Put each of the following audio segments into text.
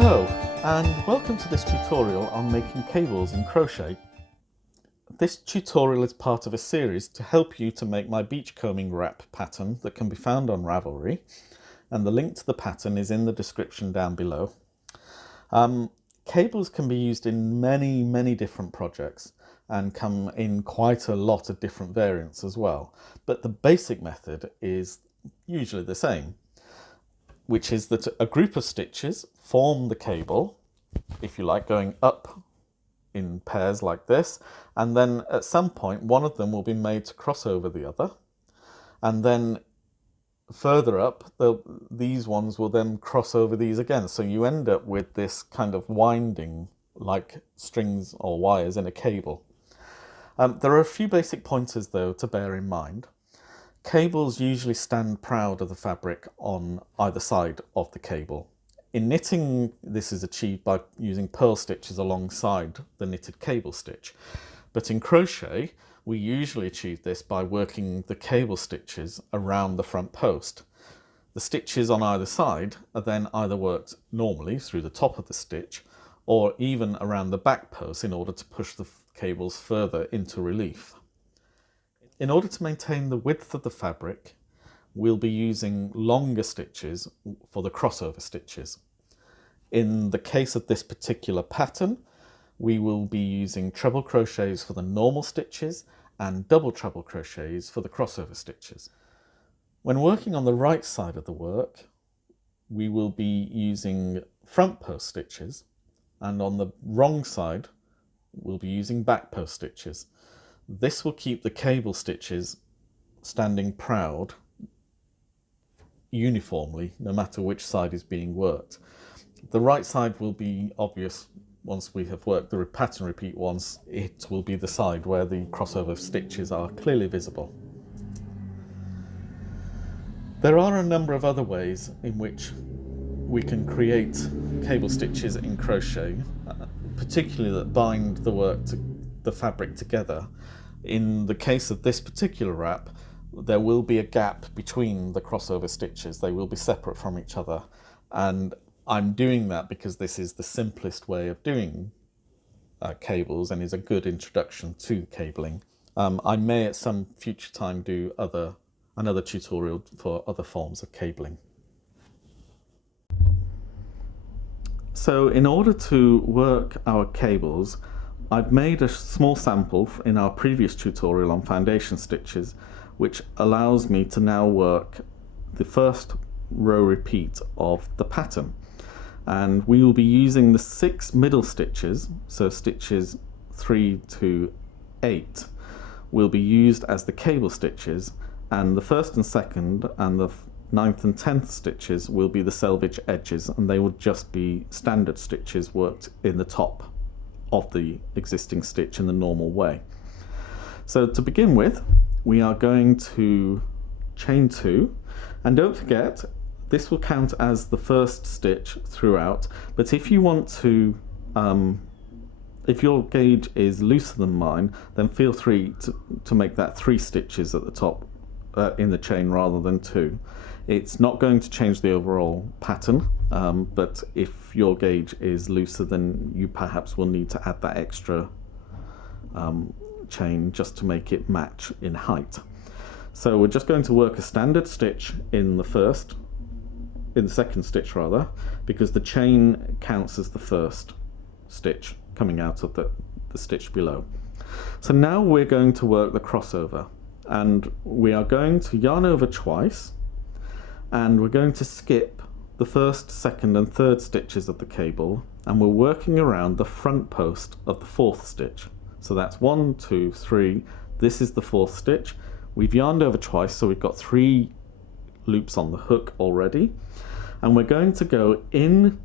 Hello and welcome to this tutorial on making cables in crochet. This tutorial is part of a series to help you to make my beachcombing wrap pattern that can be found on Ravelry, and the link to the pattern is in the description down below. Cables can be used in many different projects and come in quite a lot of different variants as well, but the basic method is usually the same, which is that a group of stitches form the cable, if you like, going up in pairs like this, and then at some point one of them will be made to cross over the other, and then further up these ones will then cross over these again, so you end up with this kind of winding like strings or wires in a cable. There are a few basic pointers though to bear in mind. Cables usually stand proud of the fabric on either side of the cable. In knitting, this is achieved by using purl stitches alongside the knitted cable stitch. But in crochet, we usually achieve this by working the cable stitches around the front post. The stitches on either side are then either worked normally through the top of the stitch or even around the back post in order to push the cables further into relief. In order to maintain the width of the fabric, we'll be using longer stitches for the crossover stitches. In the case of this particular pattern, we will be using treble crochets for the normal stitches and double treble crochets for the crossover stitches. When working on the right side of the work, we will be using front post stitches, and on the wrong side, we'll be using back post stitches. This will keep the cable stitches standing proud uniformly, no matter which side is being worked. The right side will be obvious once we have worked the pattern repeat once. It will be the side where the crossover stitches are clearly visible. There are a number of other ways in which we can create cable stitches in crochet, particularly that bind the work to the fabric together. In the case of this particular wrap, there will be a gap between the crossover stitches. They will be separate from each other, and I'm doing that because this is the simplest way of doing cables and is a good introduction to cabling. I may at some future time do another tutorial for other forms of cabling. So in order to work our cables, I've made a small sample in our previous tutorial on foundation stitches, which allows me to now work the first row repeat of the pattern. And we will be using the 6 middle stitches, so stitches 3 to 8 will be used as the cable stitches, and the first and second and the 9th and 10th stitches will be the selvage edges, and they will just be standard stitches worked in the top of the existing stitch in the normal way. So to begin with, we are going to chain 2, and don't forget this will count as the first stitch throughout, but if you want to if your gauge is looser than mine, then feel free to make that 3 stitches at the top in the chain rather than 2. It's not going to change the overall pattern, but if your gauge is looser, then you perhaps will need to add that extra chain just to make it match in height. So we're just going to work a standard stitch in the second stitch rather, because the chain counts as the first stitch coming out of the stitch below. So now we're going to work the crossover, and we are going to yarn over twice, and we're going to skip the first, second and third stitches of the cable, and we're working around the front post of the 4th stitch. So that's 1, 2, 3. This is the 4th stitch. We've yarned over twice, so we've got 3 loops on the hook already, and we're going to go in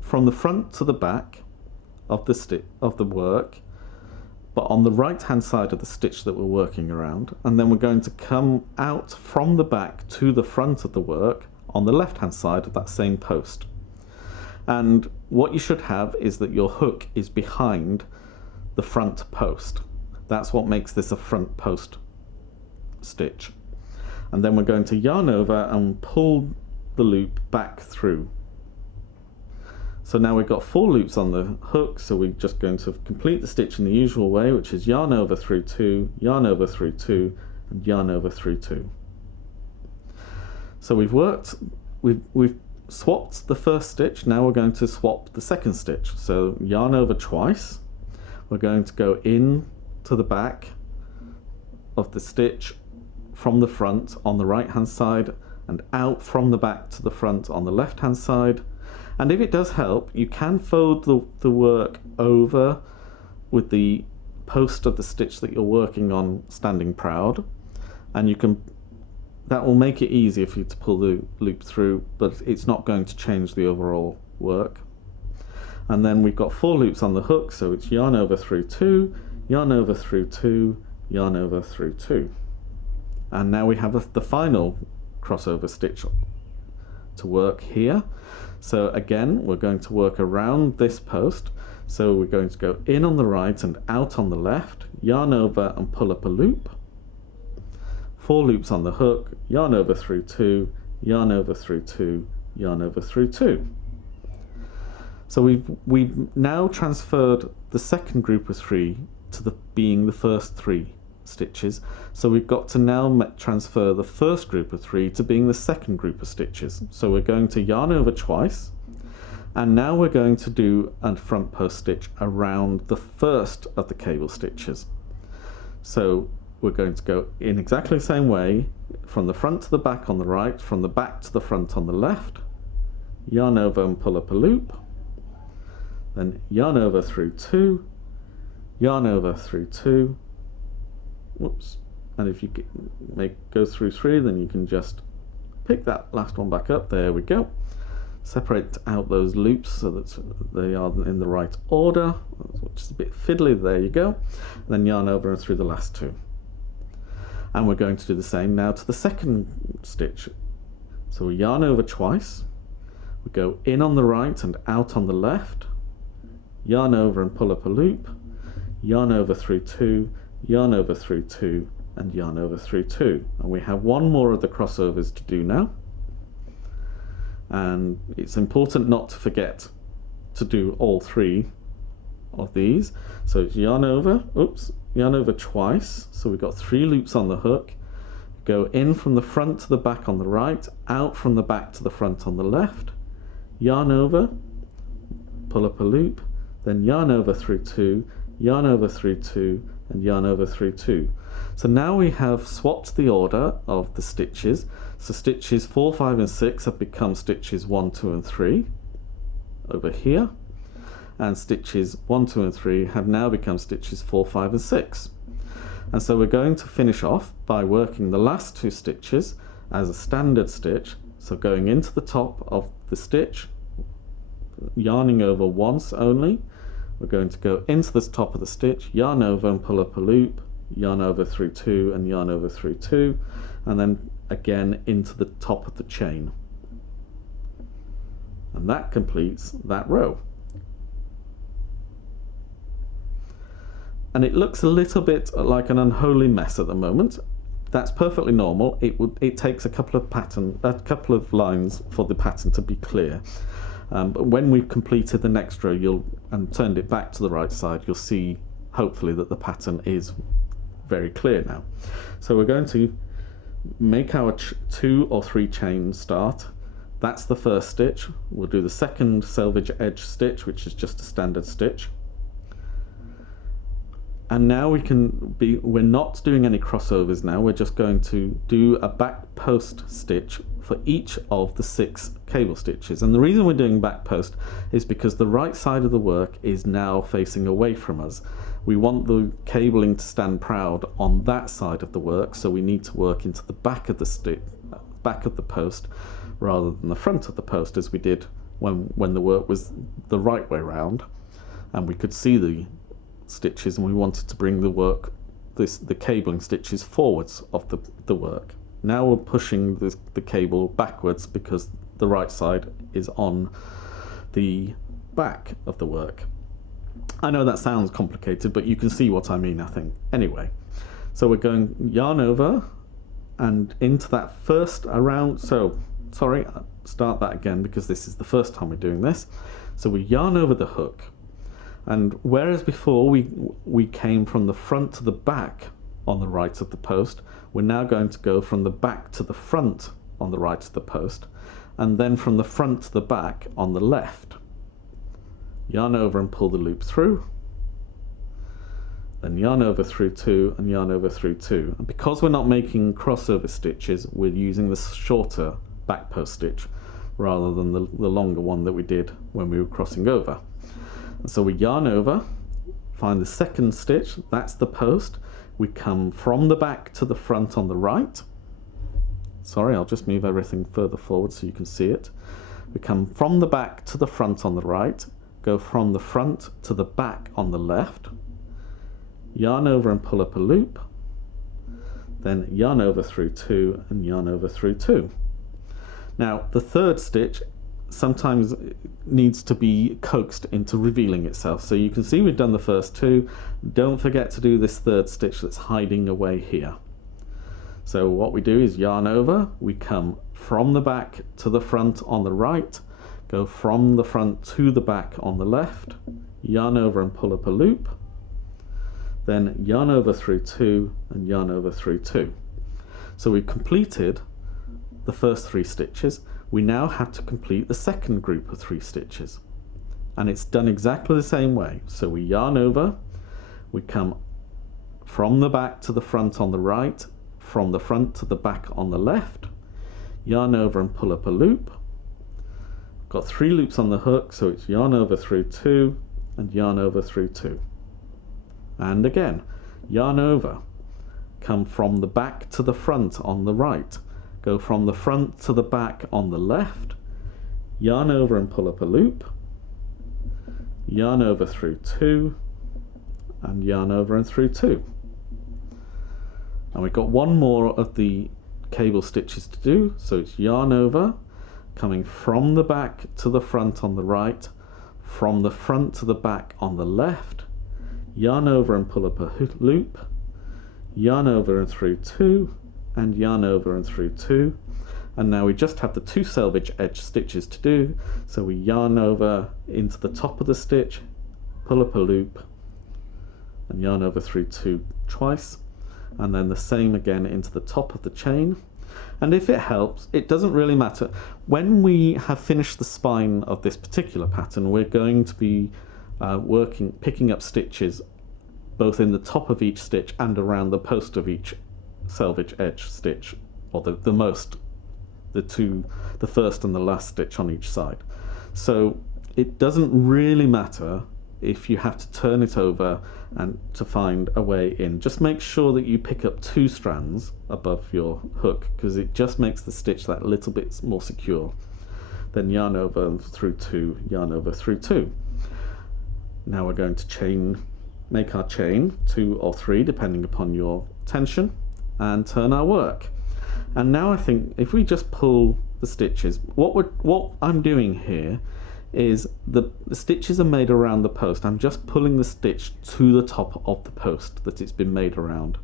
from the front to the back of the work, but on the right hand side of the stitch that we're working around, and then we're going to come out from the back to the front of the work on the left hand side of that same post. And what you should have is that your hook is behind the front post. That's what makes this a front post stitch. And then we're going to yarn over and pull the loop back through So now we've got 4 loops on the hook, so we're just going to complete the stitch in the usual way, which is yarn over through 2, yarn over through 2, and yarn over through 2. So we've swapped the first stitch, now we're going to swap the second stitch. So yarn over twice, we're going to go in to the back of the stitch from the front on the right hand side and out from the back to the front on the left hand side. And if it does help, you can fold the work over with the post of the stitch that you're working on standing proud, and that will make it easier for you to pull the loop through, but it's not going to change the overall work. And then we've got 4 loops on the hook, so it's yarn over through 2, yarn over through 2, yarn over through 2. And now we have the final crossover stitch to work here. So again, we're going to work around this post. So we're going to go in on the right and out on the left, yarn over and pull up a loop. 4 loops on the hook, yarn over through 2, yarn over through 2, yarn over through 2. So we've now transferred the second group of 3 to being the first 3 stitches. So we've got to now transfer the first group of 3 to being the second group of stitches. So we're going to yarn over twice, and now we're going to do a front post stitch around the first of the cable stitches. So we're going to go in exactly the same way, from the front to the back on the right, from the back to the front on the left, yarn over and pull up a loop, then yarn over through 2, yarn over through 2, whoops, and if you go through 3, then you can just pick that last one back up. There we go. Separate out those loops so that they are in the right order, which is a bit fiddly. There you go. And then yarn over and through the last 2. And we're going to do the same now to the second stitch. So we yarn over twice, we go in on the right and out on the left, yarn over and pull up a loop, yarn over through 2, yarn over through 2, and yarn over through 2. And we have one more of the crossovers to do now. And it's important not to forget to do all 3 of these. So it's yarn over, yarn over twice, so we've got 3 loops on the hook, go in from the front to the back on the right, out from the back to the front on the left, yarn over, pull up a loop, then yarn over through 2, yarn over through 2, and yarn over through 2. So now we have swapped the order of the stitches. So stitches 4, 5 and 6 have become stitches 1, 2 and 3 over here, and stitches 1, 2 and 3 have now become stitches 4, 5 and 6. And so we're going to finish off by working the last 2 stitches as a standard stitch. So going into the top of the stitch, yarning over once only, we're going to go into the top of the stitch, yarn over and pull up a loop, yarn over through 2 and yarn over through 2, and then again into the top of the chain. And that completes that row. And it looks a little bit like an unholy mess at the moment. That's perfectly normal. It takes a couple of lines for the pattern to be clear. But when we've completed the next row and turned it back to the right side, you'll see hopefully that the pattern is very clear now. So we're going to make our 2 or 3 chains start. That's the first stitch. We'll do the second selvage edge stitch, which is just a standard stitch. And now we're not doing any crossovers now, we're just going to do a back post stitch for each of the 6 cable stitches. And the reason we're doing back post is because the right side of the work is now facing away from us. We want the cabling to stand proud on that side of the work, so we need to work into the back of the back of the post rather than the front of the post, as we did when the work was the right way round and we could see the stitches, and we wanted to bring the cabling stitches forwards of the work. Now we're pushing the cable backwards because the right side is on the back of the work. I know that sounds complicated, but you can see what I mean, I think. Anyway, so we're going yarn over and into that first around. So sorry, start that again because this is the first time we're doing this. So we yarn over the hook, and whereas before we came from the front to the back on the right of the post, we're now going to go from the back to the front on the right of the post, and then from the front to the back on the left. Yarn over and pull the loop through, then yarn over through 2 and yarn over through 2. And because we're not making crossover stitches, we're using the shorter back post stitch rather than the longer one that we did when we were crossing over. And so we yarn over, find the second stitch, that's the post. We come from the back to the front on the right. Sorry, I'll just move everything further forward so you can see it. We come from the back to the front on the right, go from the front to the back on the left, yarn over and pull up a loop, then yarn over through 2 and yarn over through 2. Now the third stitch sometimes needs to be coaxed into revealing itself. So you can see we've done the first 2. Don't forget to do this third stitch that's hiding away here. So what we do is yarn over, we come from the back to the front on the right, go from the front to the back on the left, yarn over and pull up a loop, then yarn over through 2 and yarn over through 2. So we've completed the first 3 stitches. We now have to complete the second group of 3 stitches, and it's done exactly the same way. So we yarn over, we come from the back to the front on the right, from the front to the back on the left, yarn over and pull up a loop. Got 3 loops on the hook, so it's yarn over through 2 and yarn over through 2. And again, yarn over, come from the back to the front on the right, go from the front to the back on the left, yarn over and pull up a loop, yarn over through 2 and yarn over and through 2. And we've got one more of the cable stitches to do, so it's yarn over, coming from the back to the front on the right, from the front to the back on the left, yarn over and pull up a loop, yarn over and through 2 and yarn over and through 2. And now we just have the 2 selvage edge stitches to do, so we yarn over into the top of the stitch, pull up a loop and yarn over through 2 twice, and then the same again into the top of the chain. And if it helps, it doesn't really matter. When we have finished the spine of this particular pattern, we're going to be picking up stitches both in the top of each stitch and around the post of each selvage edge stitch, or the first and the last stitch on each side. So it doesn't really matter if you have to turn it over and to find a way in. Just make sure that you pick up 2 strands above your hook, because it just makes the stitch that little bit more secure. Then yarn over through 2, yarn over through 2. Now we're going to make our chain 2 or 3 depending upon your tension, and turn our work. And now I think if we just pull the stitches, what I'm doing here is the stitches are made around the post. I'm just pulling the stitch to the top of the post that it's been made around,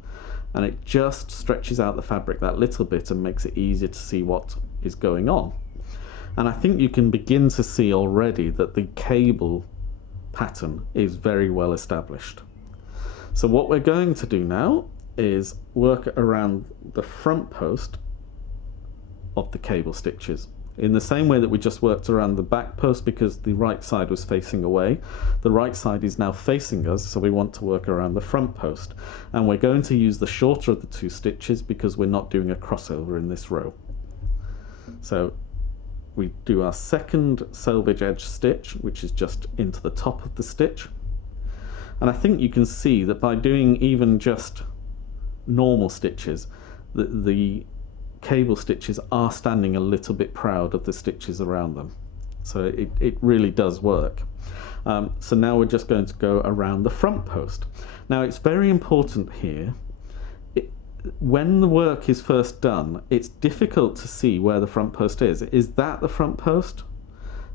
and it just stretches out the fabric that little bit and makes it easier to see what is going on. And I think you can begin to see already that the cable pattern is very well established. So what we're going to do now is work around the front post of the cable stitches in the same way that we just worked around the back post, because the right side was facing away. The right side is now facing us, so we want to work around the front post, and we're going to use the shorter of the 2 stitches because we're not doing a crossover in this row. So we do our second selvage edge stitch, which is just into the top of the stitch, and I think you can see that by doing even just normal stitches, the cable stitches are standing a little bit proud of the stitches around them. So it really does work. So now we're just going to go around the front post. Now it's very important here, when the work is first done, it's difficult to see where the front post is. Is that the front post?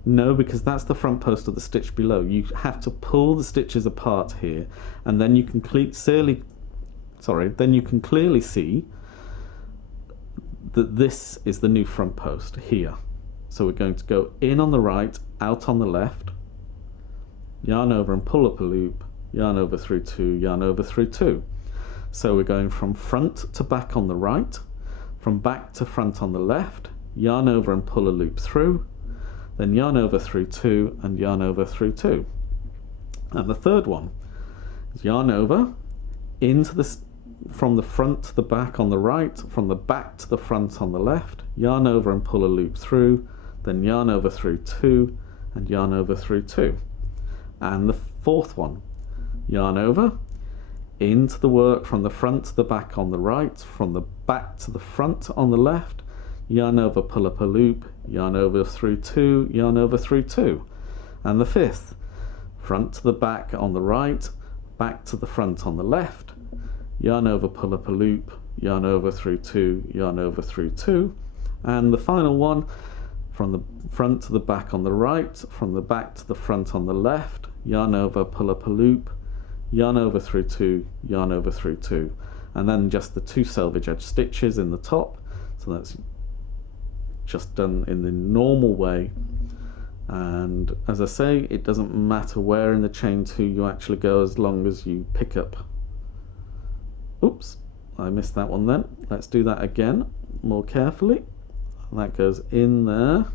No, because that's the front post of the stitch below. You have to pull the stitches apart here, and then you can clearly see that this is the new front post here. So we're going to go in on the right, out on the left, yarn over and pull up a loop, yarn over through 2, yarn over through 2. So we're going from front to back on the right, from back to front on the left, yarn over and pull a loop through, then yarn over through 2 and yarn over through 2. And the third one is yarn over into the from the front to the back on the right, from the back to the front on the left, yarn over and pull a loop through, then yarn over through 2 and yarn over through 2. And the fourth one, yarn over into the work from the front to the back on the right, from the back to the front on the left, yarn over, pull up a loop, yarn over through 2, yarn over through 2. And the fifth, front to the back on the right, back to the front on the left, yarn over, pull up a loop, yarn over through 2, yarn over through 2. And the final one, from the front to the back on the right, from the back to the front on the left, yarn over, pull up a loop, yarn over through 2, yarn over through 2. And then just the 2 selvage edge stitches in the top. So that's just done in the normal way. And as I say, it doesn't matter where in the chain 2 you actually go, as long as you pick up. Oops, I missed that one then. Let's do that again more carefully. That goes in there.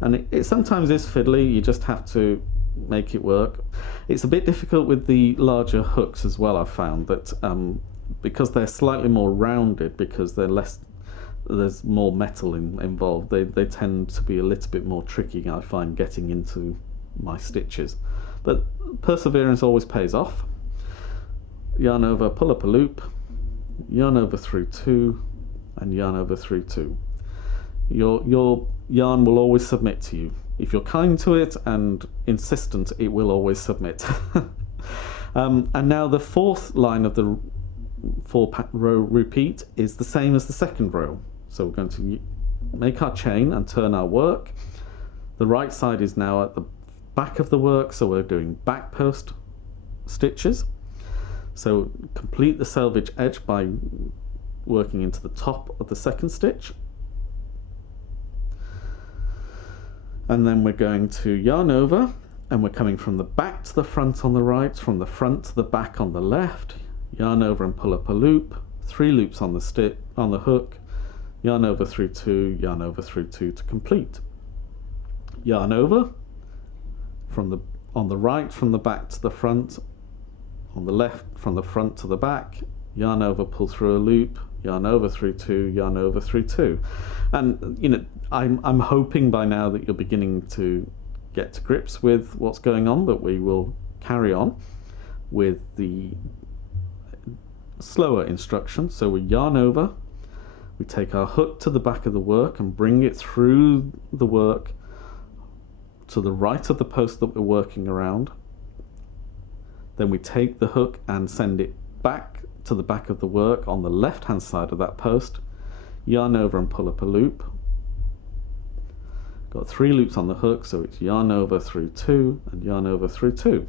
And it sometimes is fiddly, you just have to make it work. It's a bit difficult with the larger hooks as well, I've found, that because they're slightly more rounded, because there's more metal involved, they tend to be a little bit more tricky, I find, getting into my stitches. But perseverance always pays off. Yarn over, pull up a loop, yarn over through 2 and yarn over through 2. Your yarn will always submit to you. If you're kind to it and insistent, it will always submit. And now the fourth line of the 4-row repeat is the same as the second row. So we're going to make our chain and turn our work. The right side is now at the back of the work, so we're doing back post stitches. So complete the selvage edge by working into the top of the second stitch. And then we're going to yarn over, and we're coming from the back to the front on the right, from the front to the back on the left, yarn over and pull up a loop, 3 loops on the hook, yarn over through 2, yarn over through 2 to complete. Yarn over on the right from the back to the front, on the left from the front to the back, yarn over, pull through a loop, yarn over through 2, yarn over through 2. And you know, I'm hoping by now that you're beginning to get to grips with what's going on, but we will carry on with the slower instruction. So we yarn over, we take our hook to the back of the work and bring it through the work to the right of the post that we're working around. Then we take the hook and send it back to the back of the work on the left hand side of that post, yarn over and pull up a loop. Got 3 loops on the hook, so it's yarn over through 2 and yarn over through 2.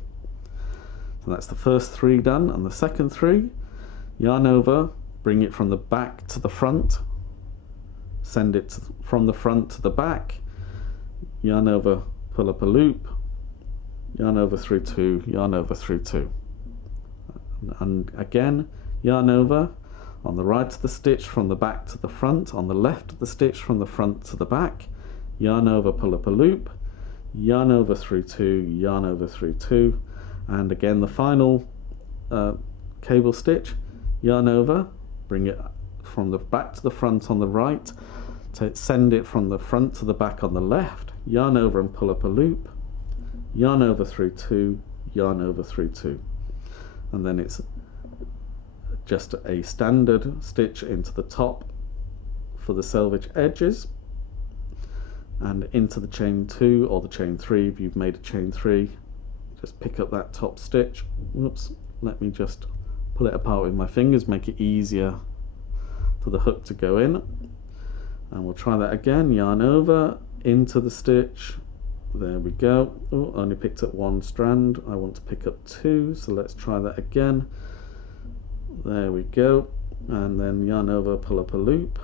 So that's the first 3 done, and the second 3, yarn over, bring it from the back to the front, send it from the front to the back, yarn over, pull up a loop, yarn over through 2, yarn over through 2. And again, yarn over on the right of the stitch from the back to the front, on the left of the stitch from the front to the back, yarn over, pull up a loop, yarn over through 2, yarn over through 2, and again the final cable stitch, yarn over, bring it from the back to the front on the right, to send it from the front to the back on the left, yarn over and pull up a loop, yarn over through 2, yarn over through 2. And then it's just a standard stitch into the top for the selvage edges and into the chain 2 or the chain 3 if you've made a chain 3. Just pick up that top stitch. Whoops, let me just pull it apart with my fingers, make it easier for the hook to go in. And we'll try that again. Yarn over into the stitch. There we go. Oh, I only picked up 1 strand. I want to pick up 2, so let's try that again. There we go. And then yarn over, pull up a loop,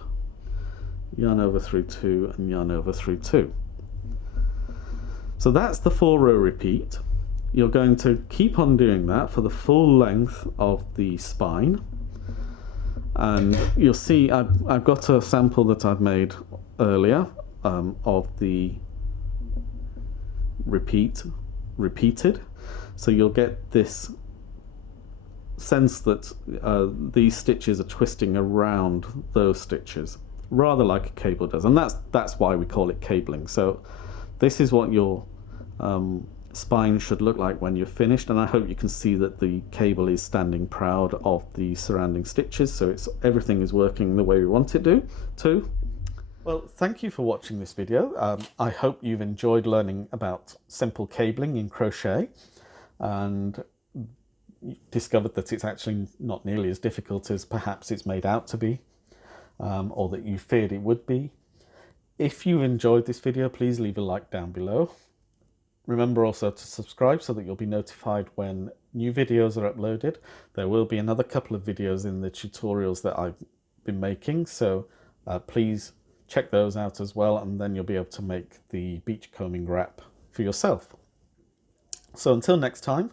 yarn over through 2 and yarn over through 2. So that's the 4-row repeat. You're going to keep on doing that for the full length of the spine, and you'll see I've got a sample that I've made earlier of the repeated, so you'll get this sense that these stitches are twisting around those stitches, rather like a cable does, and that's why we call it cabling. So this is what your spine should look like when you're finished, and I hope you can see that the cable is standing proud of the surrounding stitches, so everything is working the way we want it to. Well, thank you for watching this video. I hope you've enjoyed learning about simple cabling in crochet and discovered that it's actually not nearly as difficult as perhaps it's made out to be, or that you feared it would be. If you've enjoyed this video, please leave a like down below. Remember also to subscribe so that you'll be notified when new videos are uploaded. There will be another couple of videos in the tutorials that I've been making, so please check those out as well, and then you'll be able to make the beachcombing wrap for yourself. So until next time,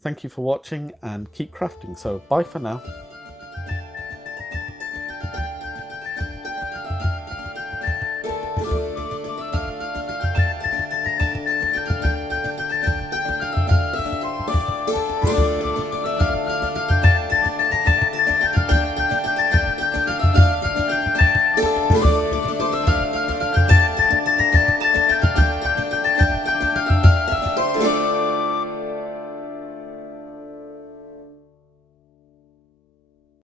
thank you for watching and keep crafting. So bye for now.